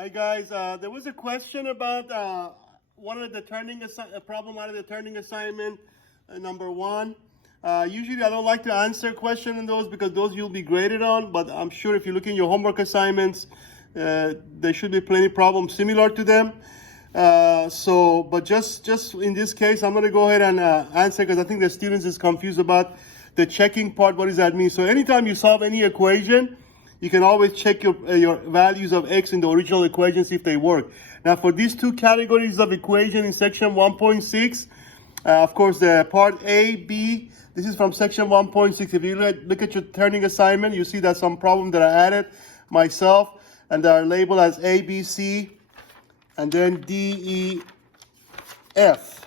Hi guys, there was a question about one of the problem out of the turning assignment, number one. Usually I don't like to answer question on those because those you'll be graded on, but I'm sure if you look in your homework assignments, there should be plenty problems similar to them. But just in this case, I'm gonna go ahead and answer because I think the students is confused about the checking part. What does that mean? So anytime you solve any equation, you can always check your values of x in the original equation, see if they work. Now for these two categories of equation in section 1.6, of course the part A, B, this is from section 1.6. If you look at your turning assignment, you see that some problem that I added myself, and they are labeled as A, B, C, and then D, E, F.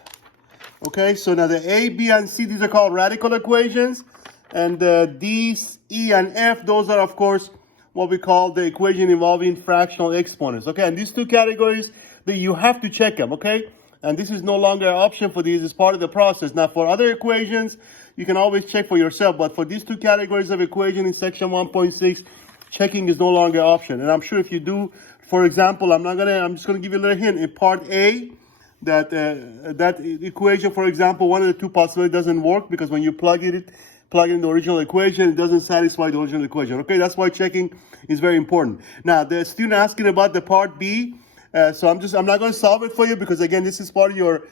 Okay, so now the A, B, and C, these are called radical equations, and the D, E, and F, those are of course what we call the equation involving fractional exponents. Okay, and these two categories, that you have to check them. Okay, and this is no longer an option for these; it's part of the process. Now, for other equations, you can always check for yourself, but for these two categories of equation in section 1.6, checking is no longer an option. And I'm sure if you do, for example, I'm just gonna give you a little hint in part A. That equation, for example, one of the two possibilities doesn't work because when you plug in the original equation, it doesn't satisfy the original equation. Okay, that's why checking is very important. Now, the student asking about the part B, so I'm not going to solve it for you because again, this is part of your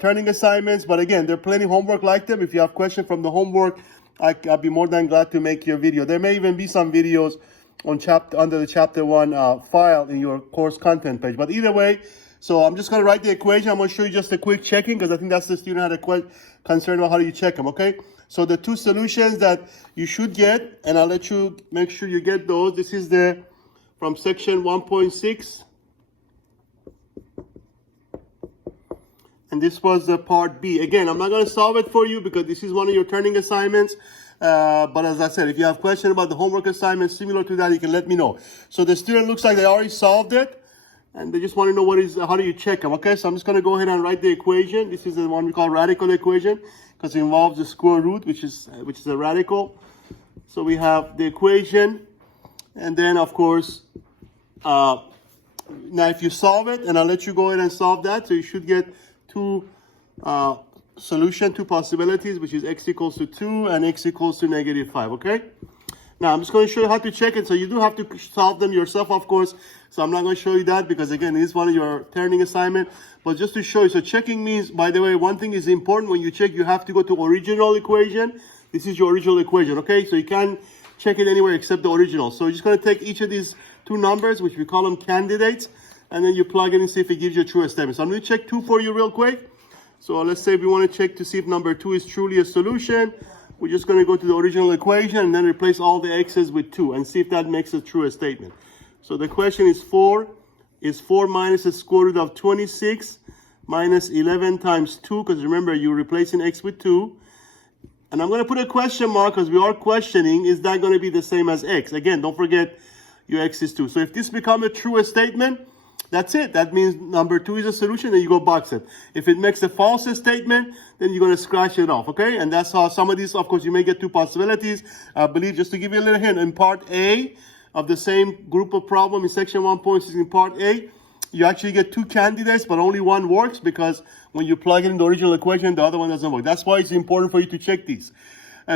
turning assignments. But again, there are plenty of homework like them. If you have questions from the homework, I'll be more than glad to make your video. There may even be some videos on under the chapter 1 file in your course content page. But either way, so I'm just going to write the equation. I'm going to show you just a quick checking because I think that's the student had a concern about how do you check them, okay? So the two solutions that you should get, and I'll let you make sure you get those. This is from section 1.6. And this was the part B. Again, I'm not going to solve it for you because this is one of your turning assignments. But as I said, if you have questions about the homework assignment similar to that, you can let me know. So the student looks like they already solved it. And they just want to know how do you check them, okay? So I'm just going to go ahead and write the equation. This is the one we call radical equation because it involves the square root, which is a radical. So we have the equation, and then of course, now if you solve it, and I'll let you go ahead and solve that, so you should get two possibilities, which is x equals to 2 and x equals to -5, okay? Now, I'm just going to show you how to check it. So you do have to solve them yourself, of course. So I'm not going to show you that because, again, it is one of your turning assignment. But just to show you, so checking means, by the way, one thing is important. When you check, you have to go to original equation. This is your original equation, okay? So you can't check it anywhere except the original. So you're just going to take each of these two numbers, which we call them candidates, and then you plug it in and see if it gives you a true statement. So I'm going to check 2 for you real quick. So let's say we want to check to see if number 2 is truly a solution. We're just going to go to the original equation and then replace all the x's with 2 and see if that makes a true statement. So the question is 4 minus the square root of 26 minus 11 times 2, because remember, you're replacing x with 2. And I'm going to put a question mark because we are questioning, is that going to be the same as x? Again, don't forget your x is 2. So if this becomes a true statement, that's it. That means number 2 is a solution, then you go box it. If it makes a false statement, then you're going to scratch it off, okay? And that's how some of these, of course, you may get 2 possibilities. I believe, just to give you a little hint, in part A of the same group of problem in section 1.6, in part A, you actually get 2 candidates, but only one works because when you plug it in the original equation, the other one doesn't work. That's why it's important for you to check these.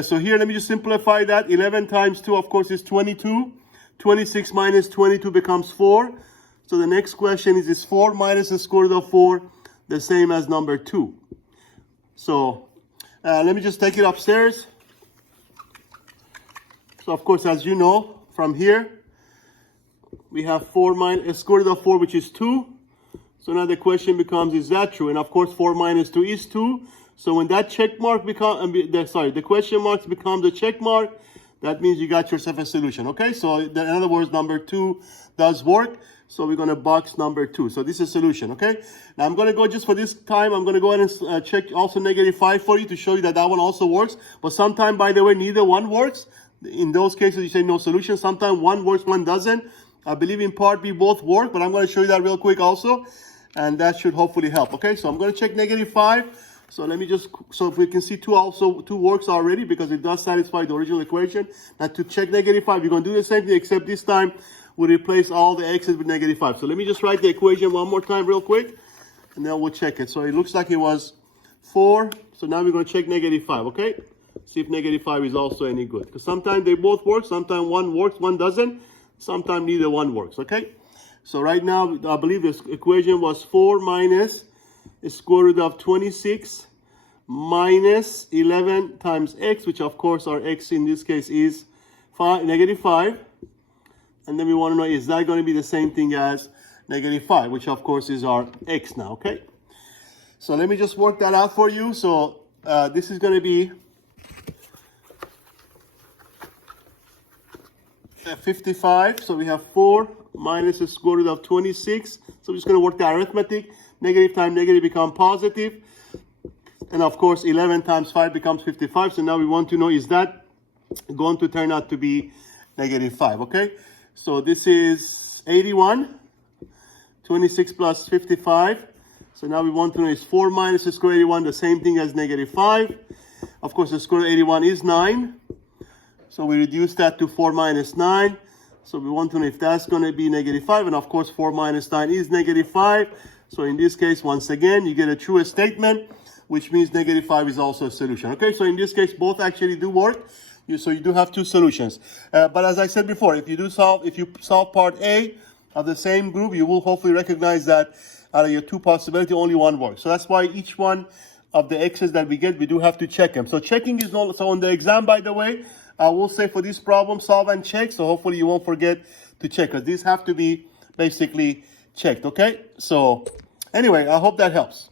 So here, let me just simplify that. 11 times 2, of course, is 22. 26 minus 22 becomes 4. So the next question is 4 minus the square root of 4 the same as number 2? So let me just take it upstairs. So of course, as you know, from here, we have 4 minus a square root of 4, which is 2. So now the question becomes, is that true? And of course, 4 minus 2 is 2. So when that check mark the question marks become the check mark, that means you got yourself a solution, okay? So in other words, number 2 does work. So we're going to box number 2. So this is a solution, okay? Now I'm going to go, just for this time, I'm going to go ahead and check also -5 for you to show you that one also works. But sometimes, by the way, neither one works. In those cases, you say no solution. Sometimes one works, one doesn't. I believe in part B both work, but I'm going to show you that real quick also. And that should hopefully help, okay? So I'm going to check -5. So let me just, so if we can see 2 works already because it does satisfy the original equation. Now to check -5, you're going to do the same thing, except this time we replace all the x's with -5. So let me just write the equation one more time real quick, and then we'll check it. So it looks like it was 4. So now we're going to check -5, okay? See if -5 is also any good. Because sometimes they both work, sometimes one works, one doesn't. Sometimes neither one works, okay? So right now, I believe this equation was 4 minus the square root of 26 minus 11 times x, which of course our x in this case is -5. And then we want to know, is that going to be the same thing as -5, which of course is our x now, okay? So let me just work that out for you. So this is going to be 55. So we have 4 minus the square root of 26. So we're just going to work the arithmetic. Negative times negative become positive. And of course, 11 times 5 becomes 55. So now we want to know, is that going to turn out to be -5, okay? So this is 81. 26 plus 55. So now we want to know, is 4 minus the square root of 81 the same thing as -5? Of course, the square root of 81 is 9. So we reduce that to 4 minus 9. So we want to know if that's going to be -5. And of course, 4 minus 9 is -5. So in this case, once again, you get a true statement, which means -5 is also a solution. Okay, so in this case, both actually do work. So you do have two solutions. But as I said before, if you solve part A of the same group, you will hopefully recognize that out of your two possibilities, only one works. So that's why each one of the x's that we get, we do have to check them. So checking is also on the exam, by the way. I will say for this problem, solve and check. So hopefully you won't forget to check, because these have to be basically checked, okay? So anyway, I hope that helps.